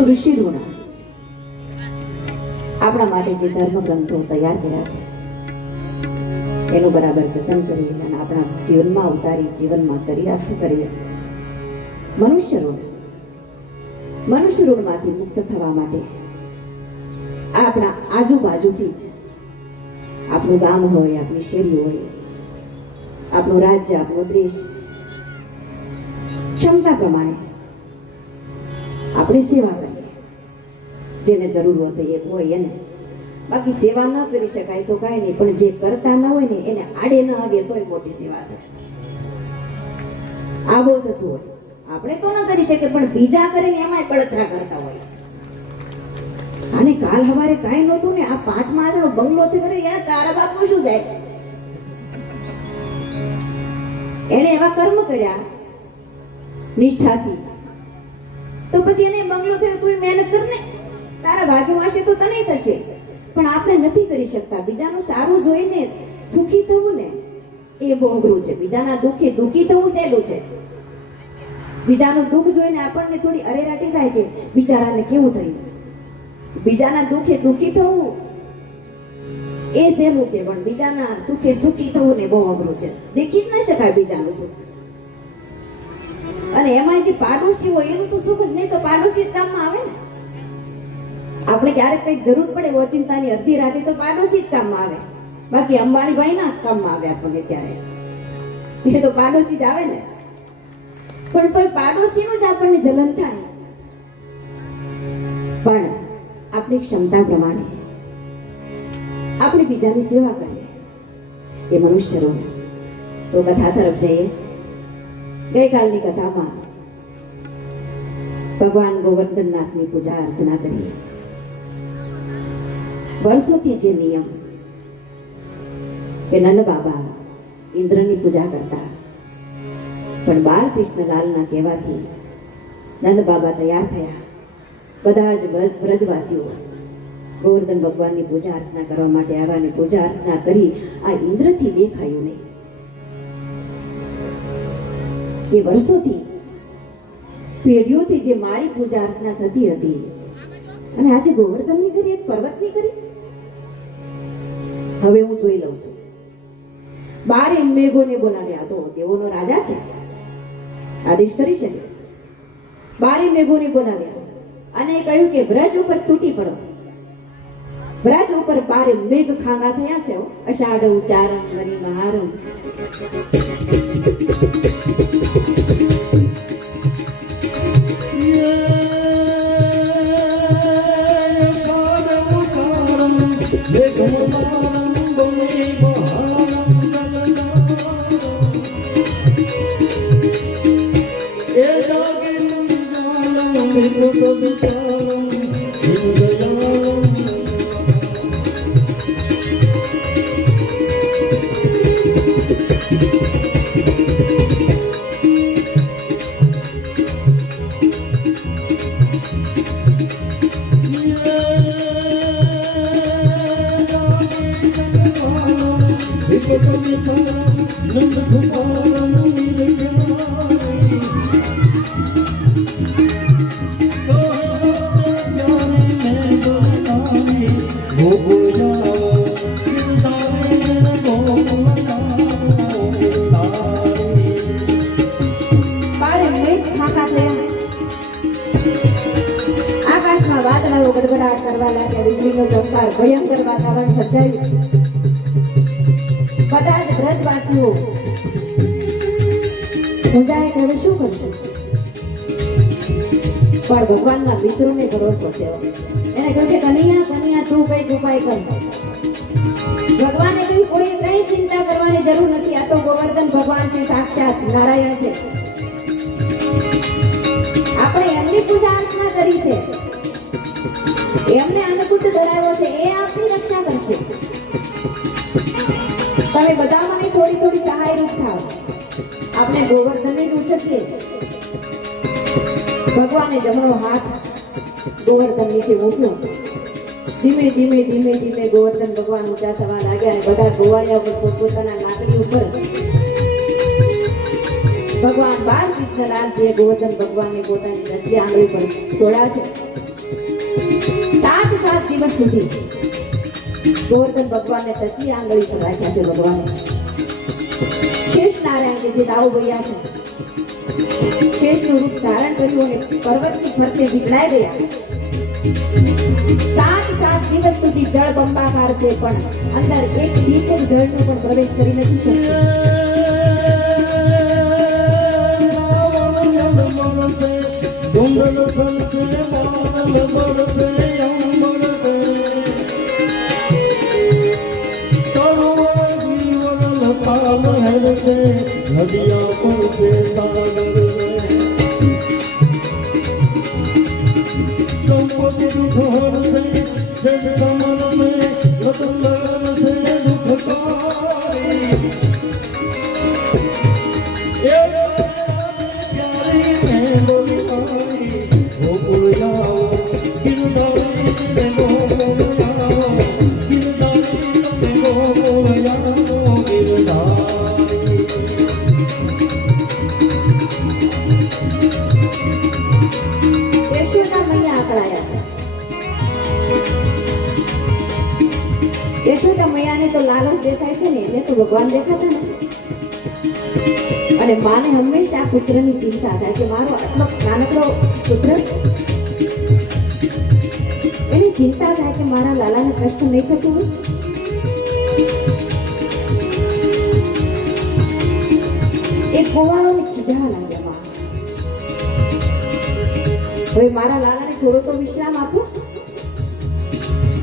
તો ઋષિ ઋણ આપણા માટે જે ધર્મ ગ્રંથો તૈયાર કર્યા છે એનું બરાબર જતન કરીએ અને આપણા જીવનમાં ઉતારી જીવનમાં ચરિયાર્થ કરીએ. મનુષ્ય ઋણમાંથી મુક્ત થવા માટે આપણા આજુબાજુથી જ આપણું ગામ હોય, આપણી શેરી હોય, આપણું રાજ્ય, આપણો દેશ, ક્ષમતા પ્રમાણે આપણે સેવા કરીએ. જેને જરૂર હોય એને. બાકી સેવા ન કરી શકાય તો કાંઈ નહીં, પણ જે કરતા ન હોય ને એને આડે ન આડે તોય મોટી સેવા છે. આ બહુ થતું હોય. આપણે તો ન કરી શકીએ પણ બીજા કરીને એમાંય બળતરા કરતા હોય. આને કાલ સવારે કાંઈ નહોતું ને આ 5 માળનો બંગલો થયો એને તારા બાપનું શું જાય? એને એવા કર્મ કર્યા નિષ્ઠાથી તો પછી એને બંગલો થયો. તું મહેનત કર ને, તારા ભાગ્યમાં હશે તો તને થશે. પણ આપણે નથી કરી શકતા. બીજાનું સારું જોઈને સુખી થવું ને એ બહુ અઘરું છે. બીજાના દુઃખે દુઃખી થવું સહેલું છે. બીજાનું દુઃખ જોઈને આપણને થોડી અરેરાટી થાય કે બિચારાને કેવું થયું. બીજાના દુઃખે દુઃખી થવું એ સહેલું છે, પણ બીજાના સુખે સુખી થવું ને બહુ અઘરું છે. દેખી જ ન શકાય બીજાનું સુખ. અને એમાં જે પાડોશી હોય એનું તો સુખ જ નહીં, તો પાડોશી જ કામમાં આવે ને. આપણે ક્યારેક કઈક જરૂર પડે ઓચિંતાની અડધી રાતે તો પાડોશી જ કામમાં આવે. બાકી અંબાણી ભાઈ ના જ કામમાં આવે આપણને ત્યારે. એ તો પાડોશી જ આવે ને. પણ તોય પાડોશીનું જ આપણને જલન થાય. પણ આપણી ક્ષમતા પ્રમાણે આપણે બીજાની સેવા કરીએ એ મનુષ્ય ઋણ. તો કથા તરફ જઈએ. ગઈકાલની કથામાં ભગવાન ગોવર્ધનનાથની પૂજા અર્ચના કરીએ. વર્ષોથી જે નિયમ કે નંદ બાબા ઇન્દ્રની પૂજા કરતા, પણ બાલકૃષ્ણલાલના કહેવાથી નંદ બાબા તૈયાર થયા. બધા જ વ્રજવાસીઓ ગોવર્ધન ભગવાનની પૂજા અર્ચના કરવા માટે આવ્યા અને પૂજા અર્ચના કરી આ ઇન્દ્રથી દેખાયું નહીં. એ વર્ષોથી પેઢીઓથી જે મારી પૂજા અર્ચના થતી હતી અને આજે ગોવર્ધનની કરી, એક પર્વતની કરી. હવે હું જોઈ લઉં છું. 12 મેઘોને બોલાવ્યા. તો દેવોનો રાજા છે, આદેશ કરી શકે. 12 મેઘોને બોલાવ્યા અને કહ્યું કે વ્રજ ઉપર તૂટી પડો. વ્રજ ઉપર 12 મેઘ ખાંગા થયા છે. અષાઢ ઉચ્ચારણ મરી મહારમ. આકાશમાં વાદળાઓ ગડગડાટ કરવા લાગ્યા. વીજળીનો ચમકાર, ભયંકર વાતાવરણ સર્જાયું. બધા જ વ્રજવાસીઓ મૂંઝાય કે હવે શું કરશું? પણ ભગવાનના મિત્રોને ભરોસો છે. એને કહ્યું કે કનૈયા તું કઈક ઉપાય કર. ભગવાને કહ્યું કોઈ કઈ ચિંતા કરવાની જરૂર નથી. આ તો ગોવર્ધન ભગવાન છે, સાક્ષાત નારાયણ છે. આપણે એમની પૂજા અર્ચના કરી છે, એમને અન્નકૂટ ધરાવ્યો છે, એ આપની રક્ષા કરશે. તમે બધા મને થોડી થોડી સહાયરૂપ થાવ. આપણે ગોવર્ધનને જ ઉછકીએ. ભગવાને જમણો હાથ ગોવર્ધન નીચે મૂક્યો. ધીમે ધીમે ધીમે ધીમે ગોવર્ધન ભગવાન ઊંચા થવા લાગ્યા અને બધા ગોવાળિયા ઉપર પોતપોતાના નાકડી ઉપર ભગવાન બાલકૃષ્ણલાલજીએ ગોવર્ધન ભગવાનને પોતાની નજરી આંગળી પર તોડ્યા છે. સાત દિવસ સુધી ગોવર્ધન ભગવાનને ટકી આંગળી પર રાખ્યા છે ભગવાને. શેષ નારાયણ કે જે દાઉ ભૈયા છે શેષનું રૂપ ધારણ કર્યું અને પર્વતની ફરતે વિખડાઈ ગયા. 7 દિવસ સુધી જળ બંબાકાર છે પણ અંદર એક ટીપું જળનો પણ પ્રવેશ કરી નથી શકતો. नदियां पर से सागर संपत्ति दुखोर से शेष समन में लतुलन से दुखकारी एक प्यारी में बोली वो पुल जाओ गिरदारी में वो पुल जाओ गिरदारी में वो पुल जाओ गिरदारी. યશોદા મૈયાને તો લાલચ દેખાય છે ને એટલે તો ભગવાન દેખાતા નથી. અને માને હંમેશા પુત્રની ચિંતા થાય કે મારો આટલો નાનકડો પુત્ર, એની ચિંતા થાય કે મારા લાલાને કષ્ટ નહીં થતું હોય. એ ગોવાળોને ખીજાવા લાગ્યા. હવે મારા લાલાને થોડો તો વિશ્રામ આપો.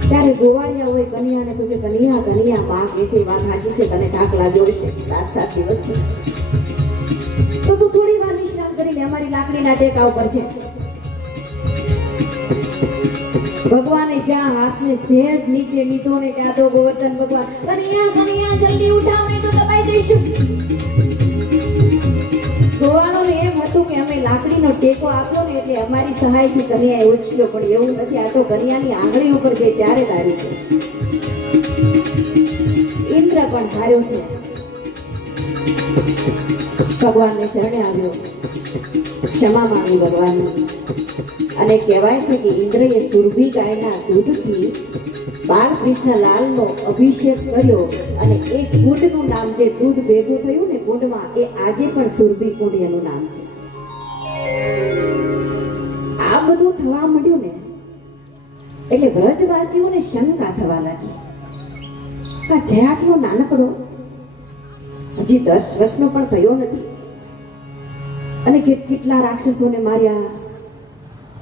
ત્યારે ગોવાળિયા હોય કન્યાને કહ્યું કે કન્યા કન્યા માં કે છે વાત સાચી છે, તને થાક લાગ્યો હશે 7 દિવસથી, તો તું થોડી વાર વિશ્રામ કરીને અમારી લાકડીના ટેકા ઉપર છે. ભગવાને જ્યાં હાથને સહેજ નીચે લીધો ને ત્યાં તો ગોવર્ધન ભગવાન કન્યા કન્યા જલ્દી ઉઠાવ નહીં તો દબાઈ જઈશું. ગોવાળોને એમ હતું કે અમે લાકડીનો ટેકો આપ્યો ને એટલે અમારી સહાયથી કન્યાએ ઉચક્યો, પણ એવું નથી. આ તો કન્યાની આંગળી ઉપર જઈ ત્યારે જ આવ્યું છે. ઇન્દ્ર પણ હાર્યો છે, ભગવાનને શરણે આવ્યો, ક્ષમા માંગી ભગવાનને. અને કહેવાય છે કે ઇન્દ્રએ સુરભી ગાયના દૂધથી બાલકૃષ્ણ લાલનો અભિષેક કર્યો અને એક કુંડનું નામ જે દૂધ ભેગું થયું ને કુંડમાં, એ આજે પણ સુરભી કુંડ એનું નામ છે. આ બધું થવા માંડ્યું ને એટલે વ્રજવાસીઓને શંકા થવા લાગી કે જે આટલો નાનકડો, હજી 10 વર્ષનો પણ થયો નથી અને કેટલા રાક્ષસોને માર્યા,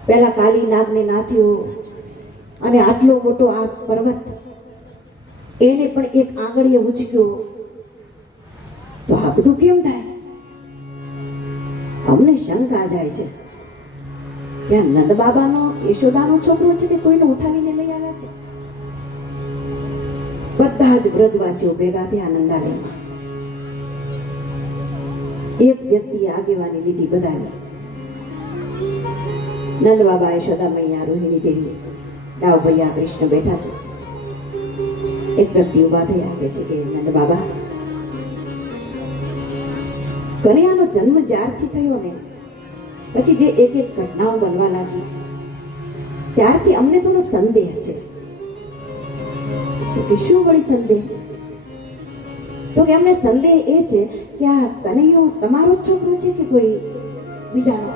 પહેલા કાલી નાગને નાથ્યો અને આટલો મોટો આ પર્વત એને પણ એક આંગળીએ ઉચક્યો, તો આ બધું કેમ થાય? અમને શંકા જાય છે કે નંદ બાબાનો યશોદાનો છોકરો છે કે કોઈને ઉઠાવીને લઈ આવ્યા છે. બધા જ વ્રજવાસીઓ ભેગા થયા નંદાલયમાં. એક વ્યક્તિએ આગેવાની લીધી બધાની. નંદ બાબા, યશોદા મૈયા, રોહિણી દેવી, દાવ ભૈયા, કૃષ્ણ બેઠા છે. એક વ્યક્તિ ઉભા થઈ આપે છે કે નંદ બાબા, કન્યાનો જન્મ જ્યારથી થયો ને પછી જે એક એક ઘટનાઓ બનવા લાગી ત્યારથી અમને થોડો સંદેહ છે. તો કે શું વળી સંદેહ? તો કે અમને સંદેહ એ છે કે આ કનૈયો તમારો જ છોકરો છે કે કોઈ બીજાનો?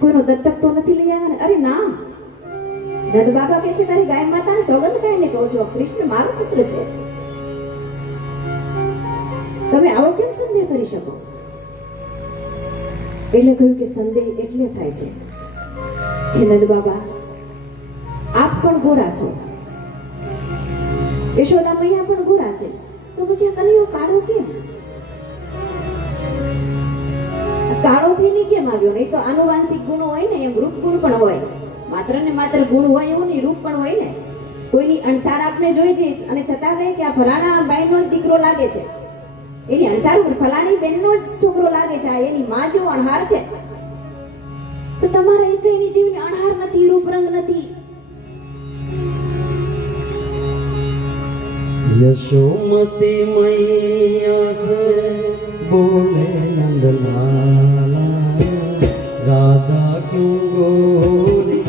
કોઈનો દત્તક તો નથી લઈ આવ્યા ને? અરે ના, નંદ બાબા કહે છે તારી ગાય માતાને સોગંદ ખાઈને કહું છું, કૃષ્ણ મારો પુત્ર છે. તમે આવો કેમ સંદેહ કરી શકો? એટલે કહ્યું કે સંદેહ એટલે થાય છે કે નંદ બાબા આપ પણ ગોરા છો, યશોદા મૈયા પણ ગોરા છે, તો પછી આ કનૈયો કાળો કેમ? કાળો થઈને કેમ આવ્યો? નહીં તો આનુવાંશિક ગુણો હોય ને, એમ રૂપ ગુણ પણ હોય. માત્ર ને માત્ર ગુણ હોય એવું નહીં, રૂપ પણ હોય ને. કોઈની અણસાર આપને જોઈ છે અને છતાં કહે કે આ ફલાણા બાઈનો જ દીકરો લાગે છે, એની અણસાર ઉપર ફલાણી બેનનો જ છોકરો લાગે છે, આ એની માં જેવો અણહાર છે. તો તમારા એકની જીવની અણહાર નથી, રૂપ રંગ નથી. यशोमती मैया से बोले नंदलाला, राधा क्यों गोरी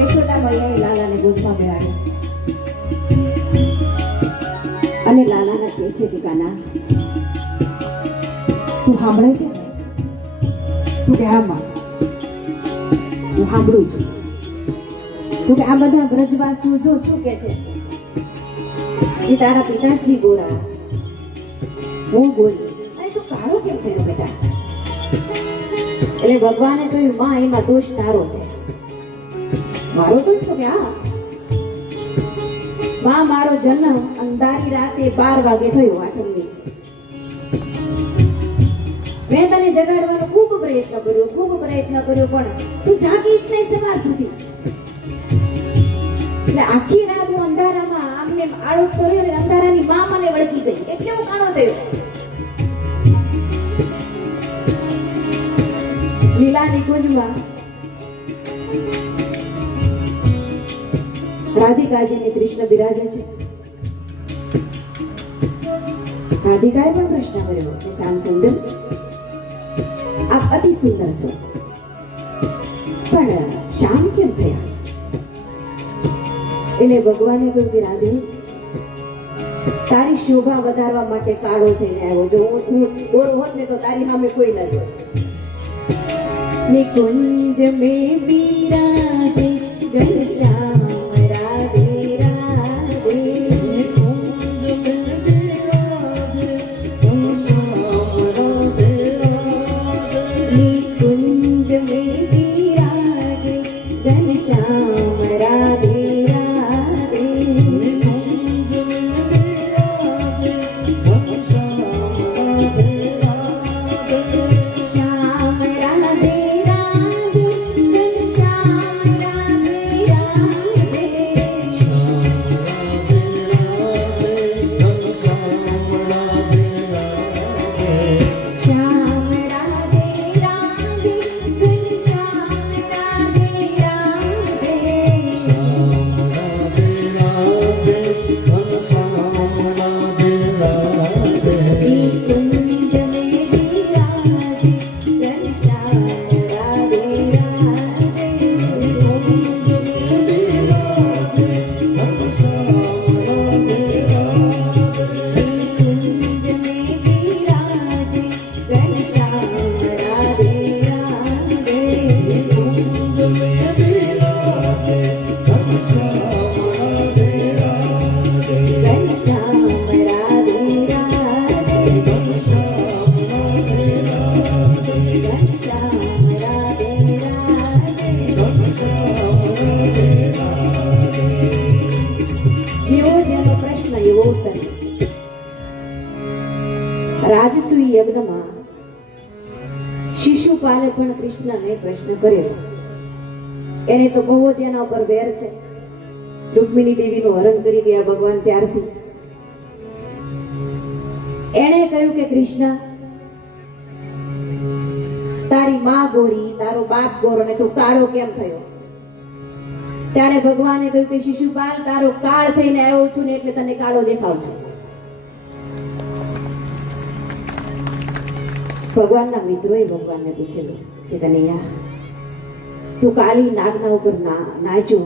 યશોદા મૈયાએ લાલાને ગોદમાં બેહાડ્યો અને લાલાને કહે છે કે કાના તું સાંભળે છે? તું કે હા માં હું સાંભળું છું. તું કે આ બધા બ્રજવાસીઓ જો શું કે છે એ તારા પિતાશ્રી ગોરા હું ગોરી અને તું કાળો કેમ થયો બેટા? એટલે ભગવાને કહ્યું માં એમાં દોષ તારો છે. મારો દોષ? તો કે હા માં મારો જન્મ અંધારી રાતે 12 વાગે થયો આઠમની. મેં તને જગાડવાનો ખૂબ પ્રયત્ન કર્યો પણ તું જાગી જ નહીં સવાર સુધી. એટલે આખી રાત હું અંધારામાં આમને આળોટતો રહ્યો ને અંધારાની માં મને વળગી ગઈ એટલે હું કાણો થયો. લીલાની કુંજમાં રાધિકાજીને કૃષ્ણ બિરાજે છે. રાધિકાએ પણ પ્રશ્ન કર્યો કે શ્યામ સુંદર આપ અતિ સુંદર છો પણ શ્યામ કેમ થયા? એટલે ભગવાને કહ્યું કે રાધે તારી શોભા વધારવા માટે કાળો થઈને આવ્યો. જો હું ગોરો હોત ને તો તારી સામે કોઈ ના જોત. નિકુંજ में विराजे घनश्याम राधे राधे. निकुंज में विराजे घनश्याम राधे राधे. निकुंज में विराजे घनश्याम राधे राधे. निकुंज में विराजे घनश्याम राधे राधे. श्याम राधे राधे घनश्याम राधे राधे. श्याम राधे राधे घनश्याम राधे राधे. निकुंज में विराजे घनश्याम राधे राधे. निकुंज में विराजे घनश्याम राधे राधे. घनश्याम राधे राधे. घनश्याम राधे राधे. જેવો જેનો પ્રશ્ન એવો ઉત્તર. રાજસૂય યજ્ઞમાં શિશુપાલે પણ કૃષ્ણને પ્રશ્ન કર્યો. એને તો બહુ જ એના ઉપર વેર છે. રૂકમિણી દેવીનું હરણ કરી ગયા ભગવાન ત્યારથી. એણે કહ્યું કે કૃષ્ણ તારી માં ગોરી તારો બાપ ગોરો ને તું કાળો કેમ થયો? ત્યારે ભગવાને કહ્યું કે શિશુપાલ તારો કાળ થઈને આવ્યો છું ને એટલે તને કાળો દેખાવ છું. ભગવાનના મિત્રોએ ભગવાનને પૂછેલું કે કનૈયા તું કાલી નાગના ઉપર નાચ્યો.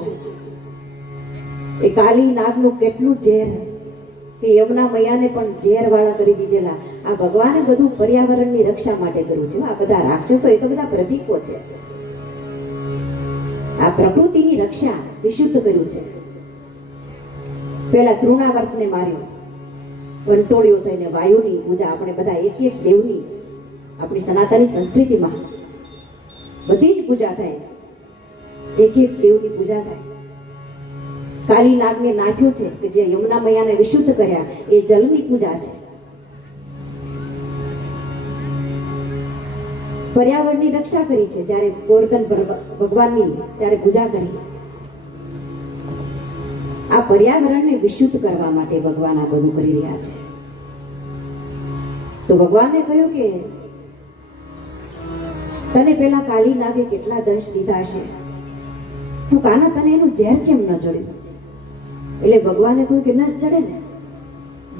એ કાલી નાગનું કેટલું ઝેર કે યમુના મૈયાને પણ ઝેર વાળા કરી દીધેલા. આ ભગવાને બધું પર્યાવરણની રક્ષા માટે કર્યું છે. આ બધા રાક્ષસો એ તો બધા પ્રતીકો છે. આ પ્રકૃતિની રક્ષા વિશુદ્ધ કર્યું છે. પેલા તૃણાવર્તને માર્યો, વંટોળીઓ થઈને વાયુની પૂજા. આપણે બધા એક એક દેવની આપણી સનાતની સંસ્કૃતિમાં બધી જ પૂજા થાય. એક એક દેવની પૂજા થાય. કાલી નાગને નાથ્યો છે કે જે યમુના મૈયાને વિશુદ્ધ કર્યા એ જલની પૂજા છે. પર્યાવરણની રક્ષા કરી છે. જ્યારે ગોવર્ધન ભગવાનની જ્યારે પૂજા કરી, આ પર્યાવરણને વિશુદ્ધ કરવા માટે ભગવાન આ બધું કરી રહ્યા છે. તો ભગવાને કહ્યું કે તને પેલા કાલી નાગે કેટલા દંશ દીધા હશે, તું કાના તને એનું ઝેર કેમ ન ચડ્યું? એટલે ભગવાને કહ્યું કે ન ચડે ને,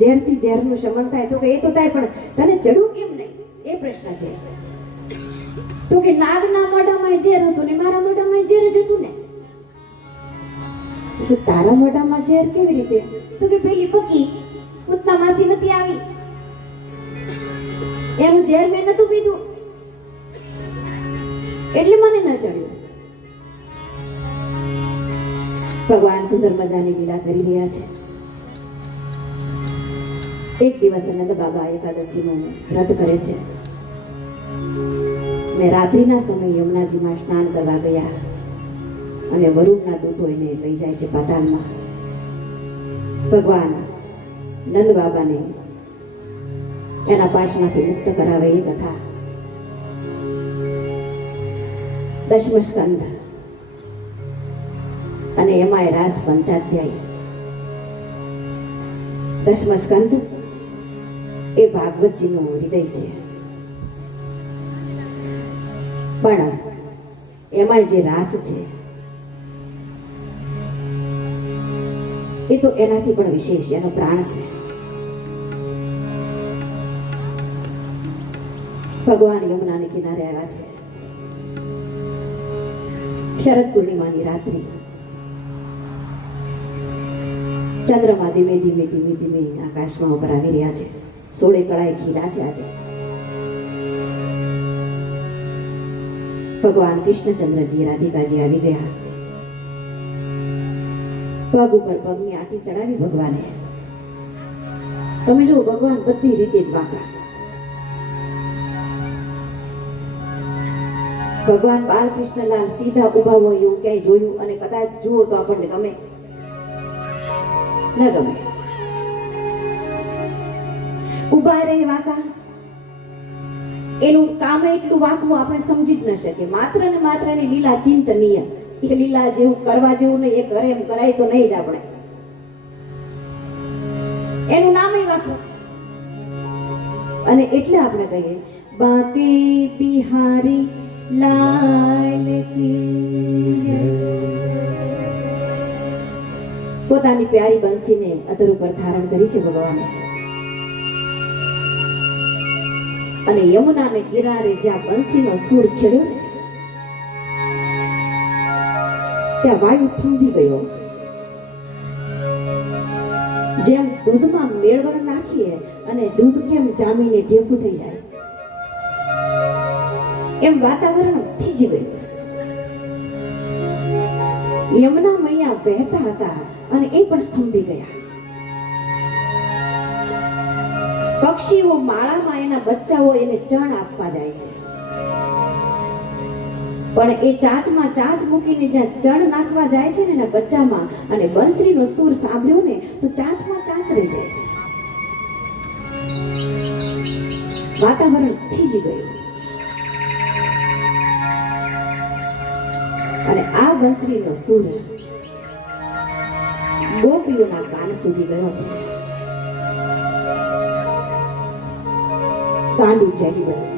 ઝેરથી ઝેરનું શમન થાય. તો કે એ તો થાય, પણ તને ચડ્યું કેમ નહીં એ પ્રશ્ન છે. તો કે નાગના મોઢામાં ઝેર હતું ને મારા મોઢામાં ઝેર જ હતું ને. તો તારા મોઢામાં ઝેર કેવી રીતે? તો કે પેલી પકી ઉતના માસી નથી આવી એનું ઝેર મેં નતું પીધું એટલે મને ન ચડ્યું. ભગવાન સુંદર મજાની લીલા કરી રહ્યા છે. એક દિવસ નંદ બાબા એકાદશીનું વ્રત કરે છે ને રાત્રિના સમયે યમુનાજીમાં સ્નાન કરવા ગયા અને વરુણના દૂતો એને લઈ જાય છે પાતાળમાં. ભગવાન નંદ બાબાને એના પાશમાંથી મુક્ત કરાવે એ કથા દશમ સ્કંદ અને એમાં રાસ પંચાધ્યાય. દશમ સ્કંદ એ ભાગવતજીનું હૃદય છે, પણ એમાં જે રાસ છે એ તો એનાથી પણ વિશેષ, એનો પ્રાણ છે. ભગવાન યમુનાને કિનારે આવ્યા છે. શરદ પૂર્ણિમાની રાત્રિ, ચંદ્રમા ધીમે ધીમે ધીમે ધીમે આકાશમાં ઉપર આવી રહ્યા છે. 16 કળાએ ખીલા છે આજે. ભગવાન કૃષ્ણચંદ્રજી રાધિકાજી આવી ગયા. પગ ઉપર પગની આંટી ચડાવી ભગવાને. તમે જો ભગવાન બધી રીતે જ વાંકા. ભગવાન બાલકૃષ્ણલાલ સીધા ઉભા હોય એવું ક્યાંય જોયું અને કદાચ જુઓ તો આપણને ગમે ન ગમે? ઉભા રહે વાંકા. એનું કામ એટલું વાંકવું આપણે સમજી જ ન શકીએ. માત્ર ને માત્ર એની લીલા ચિંતનીય, એ લીલા જેવું કરવા જેવું નહીં. એ કરે એમ કરાય તો નહીં જ આપણે. એનું નામ વાંકવું. અને એટલે આપણે કહીએ બાકે બિહારી લાલ કી. પોતાની પ્યારી બંસીને અધર ઉપર ધારણ કરી છે ભગવાને. અને યમુનાને કિનારે જ્યાં બંસીનો સૂર છેડ્યો ને ત્યાં વાયુ થંભી ગયો. જેમ દૂધમાં મેળવણ નાખીએ અને દૂધ કેમ જામીને ભેગું થઈ જાય એમ વાતાવરણ થીજી ગયું. યમુના મૈયા વહેતા હતા અને એ પણ સ્તંભી ગયા. પક્ષીઓ માળામાં એના બચ્ચાઓ એને ચણ આપવા જાય છે, પણ એ ચાંચમાં ચાંચ મૂકીને જ્યાં ચણ નાખવા જાય છે ને એના બચ્ચામાં, અને બંસરીનો સૂર સાંભળ્યો ને તો ચાંચમાં ચાંચ રહી જાય છે. વાતાવરણ થીજી ગયું. અને આ બંસરીનો સૂર ગોપીઓના કાન સુધી ગયો છે. કાંડી ઘેરી બની.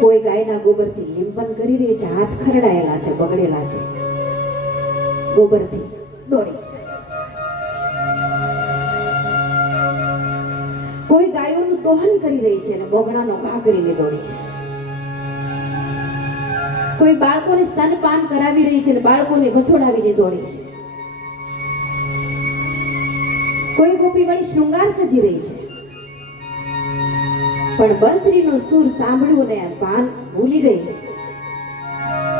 કોઈ ગાયના ગોબરથી લીંપન કરી રહી છે, હાથ ખરડાયેલા છે, બગડેલા છે. ગોબરથી દોડી. કોઈ ગાયોનું દોહન કરી રહી છે અને બોગડાનો ઘા કરીને દોડી છે. કોઈ બાળકોને સ્તનપાન કરાવી રહી છે અને બાળકોને વછોડાવીને દોડી છે. કોઈ ગોપી વળી શૃંગાર સજી રહી છે, પણ બંસરીનો સૂર સાંભળ્યું ને ભાન ભૂલી ગઈ.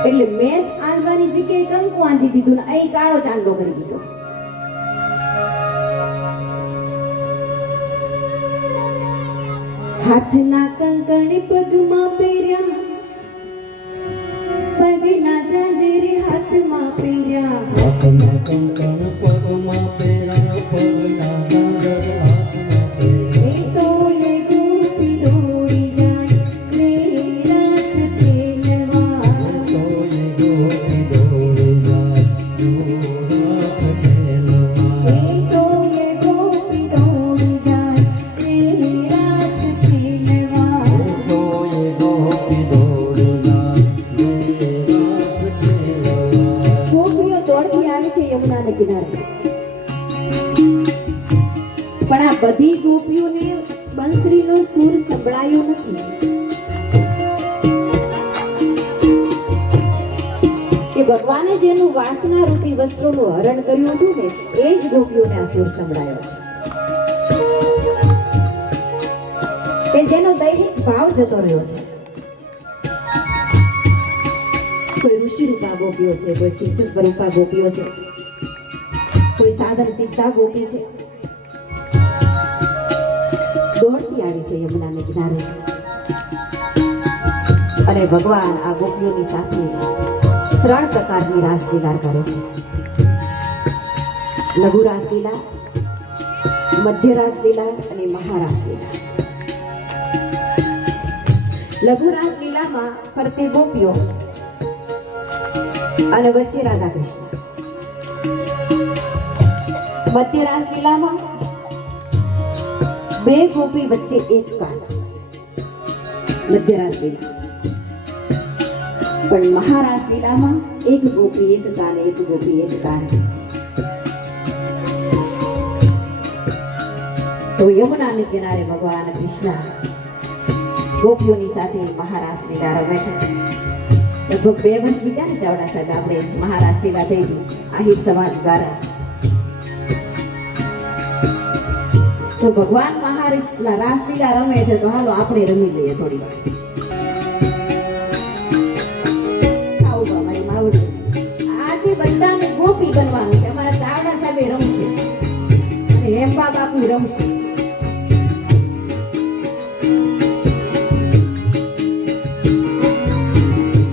એટલે મેસ આંજવાની જગ્યાએ કંકુ આંજી દીધું ને અહીં કાળો ચાંદલો કરી દીધો. હાથના કંકણ પગમાં પહેર્યા, પગના જાજરે હાથમાં પહેર્યા. હાથના કંકણ પગમાં પહેર્યા, પગના જાજર હાથમાં પહેર્યા. એ તો એ ગોપી દોડી જાય ને રાસ ખેલવા. તો એ ગોપી દોડી જાય રાસ ખેલવા. એ તો એ ગોપી દોડી જાય ને રાસ ખેલવા. તો એ ગોપી દોડી જાય રાસ ખેલવા. ગોપીઓ દોડતી આવી છે યમુનાના કિનારે. પણ આ બધી ગોપીઓને બંસરીનો સૂર સંભળાયો નથી. ભગવાને જેનું વાસના રૂપી વસ્ત્રોનું હરણ કર્યું હતું ને એ જ ગોપીઓને આ સુર સંભળાયો છે કે જેનો દૈહિક ભાવ જતો રહ્યો છે. કોઈ ઋષિ રૂપા ગોપીઓ છે, કોઈ સિદ્ધ સ્વરૂપા ગોપીઓ છે, કોઈ સાધન સિદ્ધા ગોપી છે, દોડતી આવી છે યમુનાને કિનારે. અને ભગવાન આ ગોપીઓની સાથે 3 પ્રકારની રાસલીલા કરે છે. લઘુ રાસલીલા, મધ્ય રાસલીલા અને મહારાસલીલા. લઘુ રાસલીલામાં ફરતે ગોપીઓ અને વચ્ચે રાધા કૃષ્ણ. મધ્ય રાસલીલામાં 2 ગોપી વચ્ચે એક કાન. મધ્ય રાસલીલા. પણ મહારાસલીલામાં 1 ગોપી એક કાન, 1 ગોપી એક કાન. તો યમુનાને કિનારે ભગવાન કૃષ્ણ ગોપીઓની સાથે મહારાસલીલા રમે છે. લગભગ 2 વર્ષ વીત્યા ને ચાવડા સાહેબ આપણે મહારાસલીલા થઈ હતી આહિર સમાજ દ્વારા. તો ભગવાન રાસલીલા રમે છે તો હાલો આપણે રમી લઈએ થોડી વાર. આજે બધાને ગોપી બનવાનું છે. અમારા ચાવડા સાહેબે રમશે અને હેમબા બાપુ રમશે.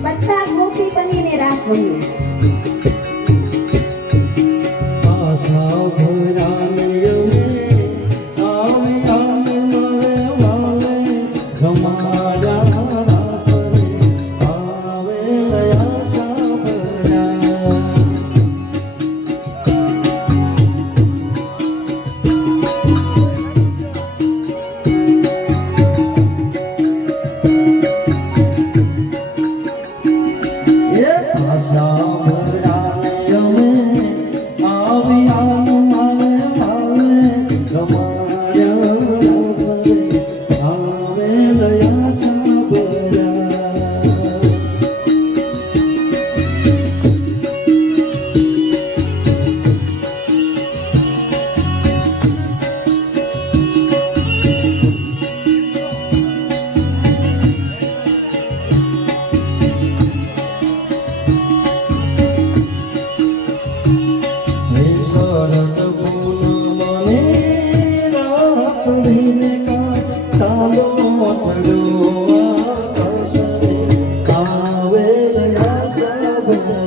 બધા ગોપી બનીને રાસ રમીએ. આશા ભરાને યમે આવે આવે મારે વાલે ગમાડા રાસરે આવે આશા ભરા. આશા ભરાને યમે આવે આવે મારે વાલે ગમાડા રાસરે આવે આશા ભરા. હે શરદ પૂનમને રાત ભીને કા ચાલો ચડો આકાશરે આવે આશા ભરા.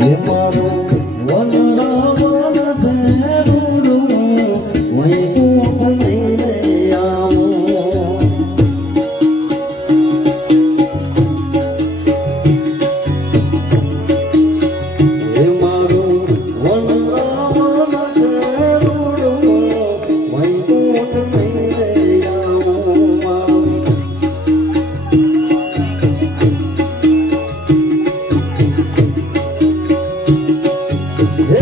હે મારું વનરાવન ઝેરુડું વૈકુંઠ લઈને આવું. હે મારું વનરાવન ઝેરુડું વૈકુંઠ લઈને આવું. હે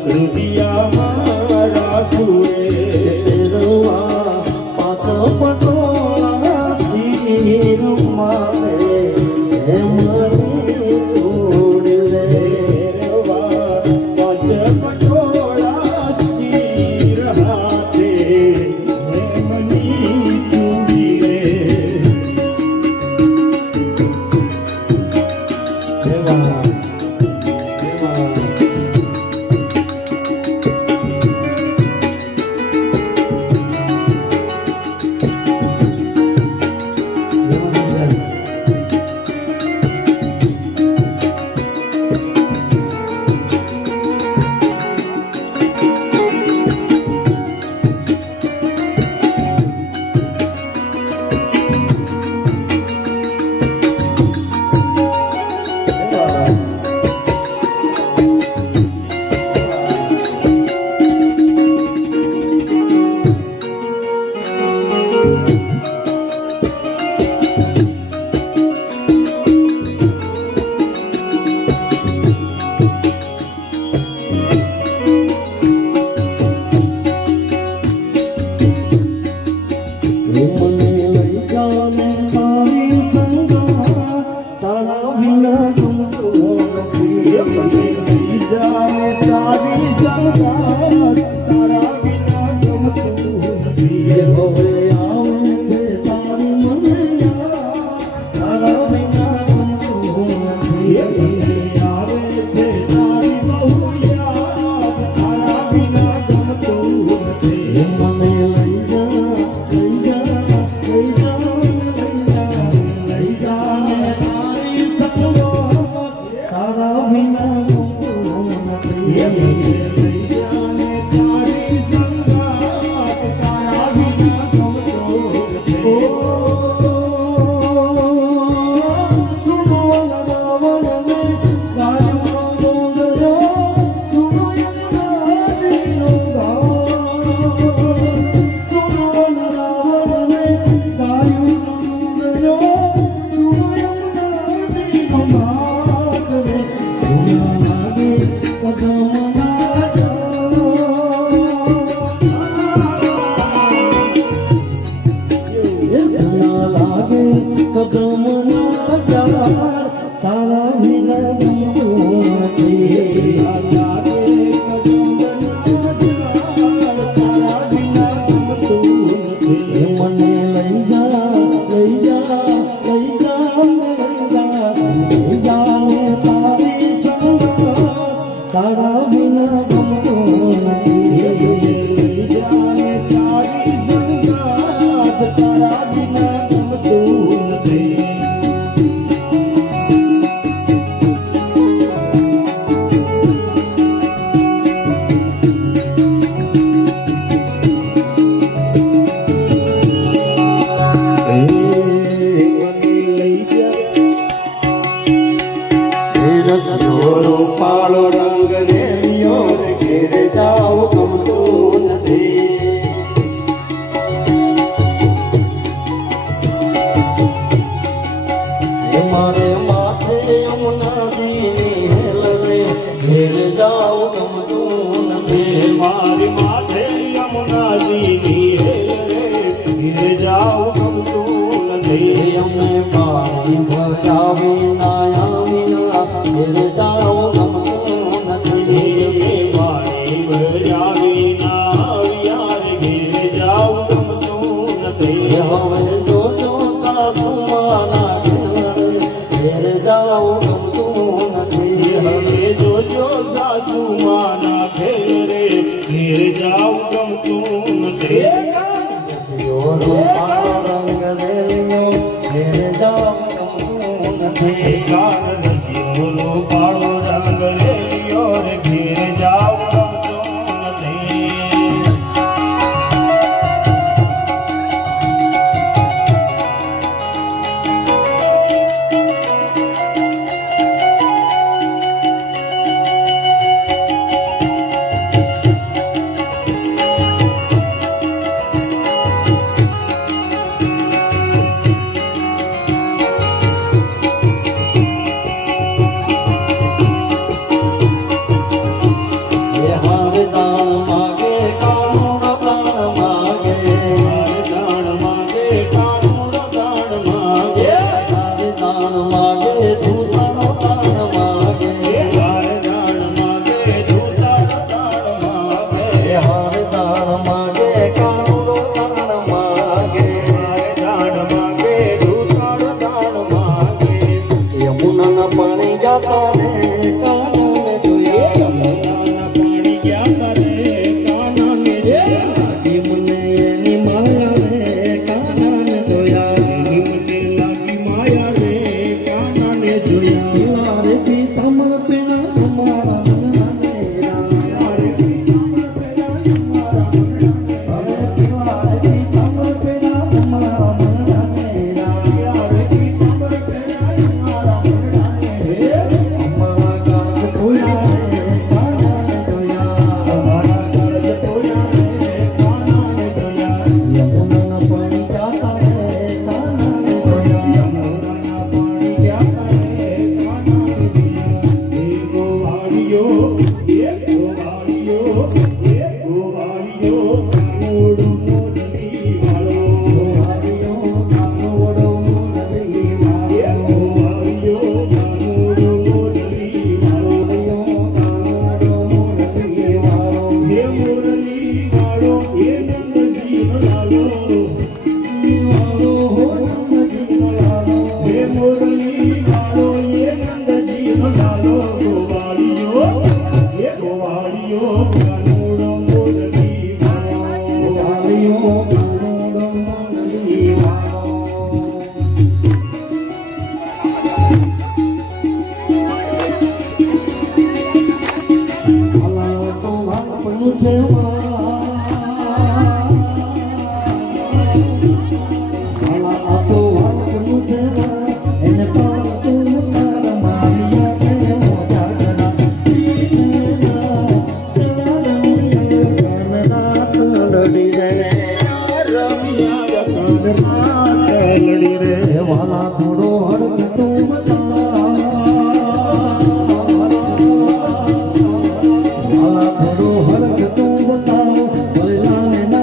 હૃદયમાં રાખું રે તેરવા પાછ પટોળા ચીર મારે હે મને છોડી લે તેરવા પાંચ પટોળા શિર હાથે પ્રેમની ચૂડી રે દેવા દેવા મને લઈ જાને મારી સંગા તારા વિના ગમતું નથી મને લઈ જાય તારી સંગાત તારા વિના ગમતું નથી હવે આવે છે તારી મને યાદ તારા વિના ગમતું નથી આવે છે તારી બહુ યાદ તારા વિના ગમતું નથી મને લઈ જા લઈ જા લઈ જા લઈ જાને તારી સંગા તારા વિના ગમતું નથી લઈ જાને તારી સંગાત તારા વિના ગમતું નથી કદમ ના યાર તારા વિના ગમતું નથી મને લઈ જા લઈ જા લઈ જા લઈ જા ને તારી સંગા તારા વિના ગમતું નથી તારી સંગાત તારા વિના ગમતું નથી પાળો રંગ ને લિયો રે ઘેરે જાવ ગમતું નથી મારે માથે યમુનાજીની હેલ રે ઘેરે જાવ ગમતું નથી મારી માથે યમુનાજીની હેલ રે ઘેરે જાવ ગમતું નથી અમે પાણી ભરાવી નાયા વિના ઘેરે જાવ ગમતું નથી પાણી ભરાવી ના આવ્યા રે ઘેરે જાવ ગમતું નથી હવે જોજો સાસુમાના ઘેરે જાવ ગમતું નથી હવે જોજો સાસુ માના ઘેર રે ઘેર જાવ ગમતું નથી રસિયોનો પાળો રંગ રેલિયો ઘેરે જાવ ગમતું નથી કાન રસિયોનો પાળો રંગ રેલિયો રે ઘેર જાવ ગમતું નથી હારે દાન માગે કાનુડો દાન માગે હારે દાન માગે કાનુડો દાન માગે હારે દાન માગે ધૂતાનો દાન માગે હારે દાન માગે ધૂતાનો દાન માગે હારે દાન માગે કાનુડો દાન માગે હારે દાન માગે ધૂતાનો દાન માગે યમુનાના પાણી જાતા રે કાનાને જોયા યમુનાના પાણી ગયા કરે કાનાને જોયા લાગી મને એની માયા રે કાનાને જોયા હિમતે લાગી માયા રે કાનાને જોયા લારે પીતાંબર પેના તમારા મનને યારે પીતાંબર પેલા મારા મનને લારે પીતાંબર પેના તમારા મનને યારે પીતાંબર પેલા મારા મનને અમારા ગામ ખોયા રે કાનાને જોયા અમારા દર્દ પોયા રે કાનાને જોયા યમુનાના પાણી જાતા રે કાનાને જોયા યમુનાના પાણી ગયા કરે કાનાને જોયા એ ગોવાળિયો કાનુડો મોરલી વાળો હરિયો કાનુડો મોરલી વાળો ગોવાળિયો કાનુડો મોરલી વાળો હરિયો કાનુડો મોરલી વાળો હે મોરલી વાળો હે નંદજીનો લાલો વાળો હો નંદજીનો લાલો હે મોરલી વાળો હે નંદજીનો લાલો ગોવાળિયો કાનુડો મોરલી વાળો હરિયો કાનુડો મોરલી વાળો અલા તો વાપનું છે